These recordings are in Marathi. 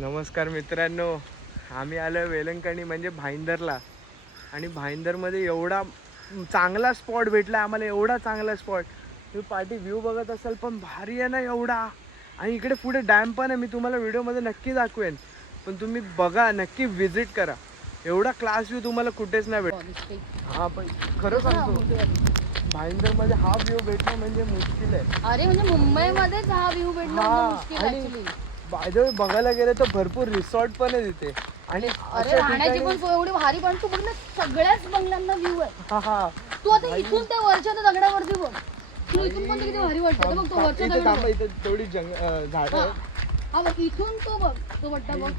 नमस्कार मित्रांनो, आम्ही आलो वेलंकणी म्हणजे भाईंदरला. आणि भाईंदरमध्ये एवढा चांगला स्पॉट भेटला आम्हाला, एवढा चांगला स्पॉट. तुम्ही पाठी व्ह्यू बघत असाल पण भारी आहे ना एवढा. आणि इकडे पुढे डॅम पण आहे, मी तुम्हाला व्हिडिओमध्ये नक्की दाखवेन, पण तुम्ही बघा, नक्की व्हिजिट करा. एवढा क्लास व्ह्यू तुम्हाला कुठेच नाही भेट. हा पण खरं सांगतो, भाईंदरमध्ये हा व्ह्यू भेटणं म्हणजे मुश्किल आहे. अरे म्हणजे मुंबईमध्येच हा व्ह्यू भेटणं म्हणजे मुश्किल आहे ऍक्च्युअली. बाय द वे बघायला गेलं तर भरपूर रिसॉर्ट पण आहे तिथे. आणि अरे राहण्याची पण सोय एवढी भारी, पण तू बघ ना सगळ्याच बंगल्यांना व्ह्यू आहे. तू आता इथून त्या वरच्या त्या दगडावरती बघ, तू इथून पण किती भारी वाटतं. बघ तो वरच्या दगड, इथे थोडी झाड आहे. हा बघ इथून तो बघ, तो वट्टा बघ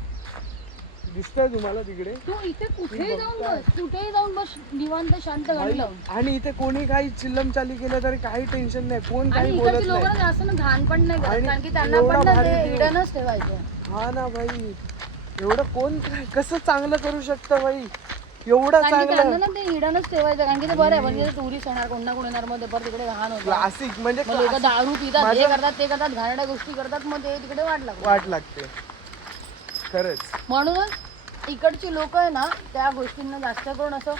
दिसतंय तुम्हाला तिकडे. तू इथे कुठेही जाऊन बस, कुठेही जाऊन बस निवांत शांत गाडी लावून. आणि इथे कोणी काही चिल्लम चाली केलं तरी काही टेन्शन नाही, कोण काही बोलत नाही. लोक जास्त ना घाण पण नाही करत, कारण की त्यांना पण ना ते हिडनच ठेवायचं. हा ना भाई, एवढं कोण कसं चांगलं करू शकतं भाई, एवढं चांगलं. त्यांना ना ते हिडनच ठेवायचं, कारण की ते बरं आहे. म्हणजे टुरिस्ट येणार, कोण ना कोण येणार, मग परत तिकडे घाण होतं. क्लासिक म्हणजे लोक दारू पितात, हे करतात ते करतात, घाणेरड्या गोष्टी करतात, मग ते तिकडे वाट लागते खरंच. म्हणूनच इकडची लोक आहे ना त्या गोष्टींना जास्त करून असं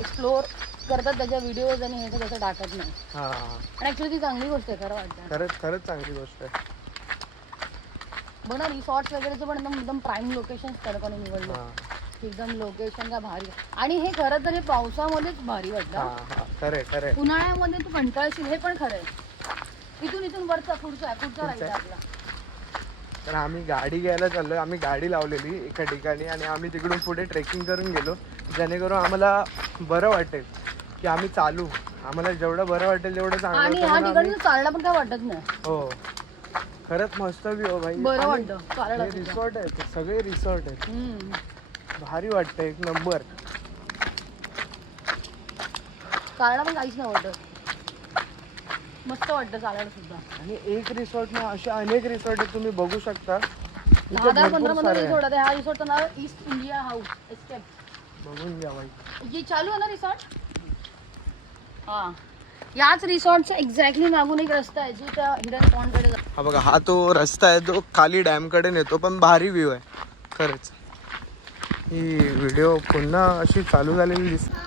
एक्सप्लोर करतात, त्याच्या व्हिडिओज आणि हे तसं टाकत नाही. आणि ऍक्च्युली ती चांगली गोष्ट आहे, खरं वाटतं. खरंच चांगली गोष्ट आहे. बघ ना, रिसॉर्ट्स वगैरेचं पण एकदम प्राईम लोकेशन कडकाने निवडलं, एकदम लोकेशन का भारी. आणि हे खरं तर हे पावसामध्येच भारी वाटतं. उन्हाळ्यामध्ये तू कंटाळशील, हे पण खरं आहे. इथून वरचा पुढचा राहील आपला. तर आम्ही गाडी घ्यायला चाललोय, आम्ही गाडी लावलेली एका ठिकाणी आणि आम्ही तिकडून पुढे ट्रेकिंग करून गेलो, जेणेकरून आम्हाला बरं वाटेल की आम्ही चालू. आम्हाला जेवढं बरं वाटेल तेवढं चांगलं. आणि ह्या ठिकाणी चालणं पण काय वाटत नाही. हो खरंच मस्त व्ह्यू भाई, बरं वाटतं. रिसॉर्ट आहे, सगळे रिसॉर्ट आहेत, भारी वाटतं, एक नंबर. चालणं पण काहीच नाही वाटत, मस्त वाटतं चालायला सुद्धा. आणि एक रिसॉर्ट ना अशा अनेक रिसॉर्ट आहेत, तुम्ही बघू शकता. 10-15 रिसॉर्ट आहे. हा रिसॉर्टचं नाव ईस्ट इंडिया हाऊस एस्केप. बघून घ्या भाई, ये चालू आहे ना रिसॉर्ट. हा, याच रिसॉर्टच्या एक्झॅक्टली मागून एक रस्ता आहे जो त्या हिडन पॉइंट कडे जातो. हा बघा, हा तो रस्ता आहे, तो खाली डॅम कडे नेतो, पण भारी व्ह्यू आहे खरंच. ही व्हिडिओ पुन्हा अशी चालू झालेली दिसते.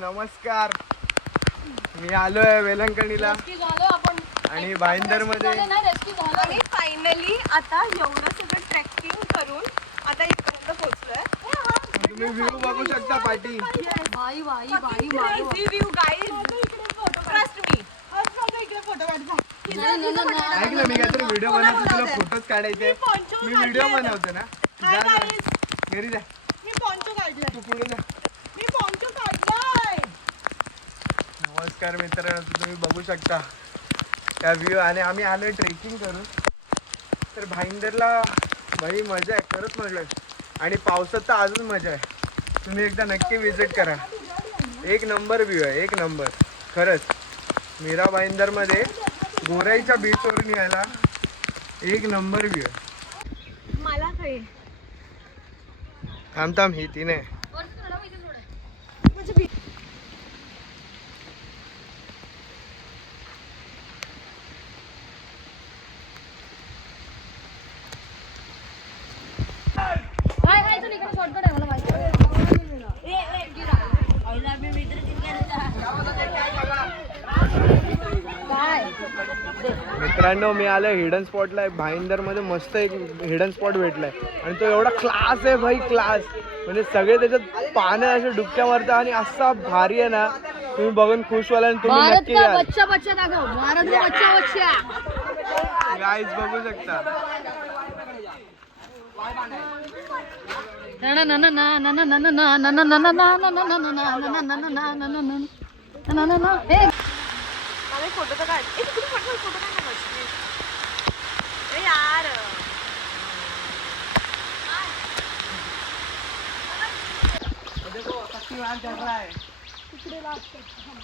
नमस्कार, मी आलोय वेलंकणीला आणि भाईंदर मध्ये. आणि फायनली आता एवढं सगळं ट्रेकिंग करून आता इकडे पोहोचलोय. तुम्ही व्ह्यू बघू शकता पाठी. ऐक ना, मी काहीतरी व्हिडिओ बनवतो, तुला फोटोज काढायचे. मी व्हिडिओ बनवतो ना, घरी जा. मी पॉन्चो काढलाय, तू पुढे जा. मी पॉन्चो काढलाय. नमस्कार मित्रांनो, तुम्ही बघू शकता त्या व्ह्यू. आणि आम्ही आलोय ट्रेकिंग करून. तर भाईंदरला भाई मजा आहे, खरंच म्हटलं. आणि पावसात तर अजून मजा आहे. तुम्ही एकदा नक्की विजिट करा, एक नंबर व्ह्यू आहे, एक नंबर खरंच. मीरा भाईंदरमध्ये गोराईच्या बीचवरून यायला एक नंबर व्ह्यू आहे. मला काय थांब ही तिने म्हणजे शॉर्टकट आहे, मला माहिती आहे. मित्रांनो, मी आलोय हिडन स्पॉटला. भाईंदर मध्ये मस्त एक हिडन स्पॉट भेटलाय आणि तो एवढा क्लास आहे भाई, क्लास. म्हणजे सगळे त्याच्यात पानं असे डुबक्या मारतात आणि असा भारी आहे ना, तुम्ही बघून खुश व्हाल. आणि तुम्ही नक्की या. गाईज बघू शकता. फोटो तर काढ. फोटो काढ. उड़ान चल रहा है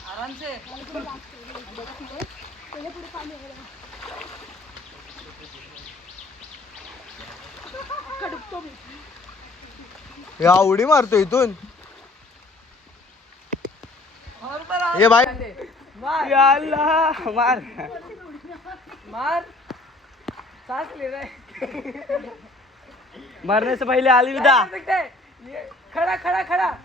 आराम से या उडी मारतो इथून ये भाई या अल्लाह मार मार सांस ले रहा है मरने से पहले अलविदा खड़ा खड़ा खड़ा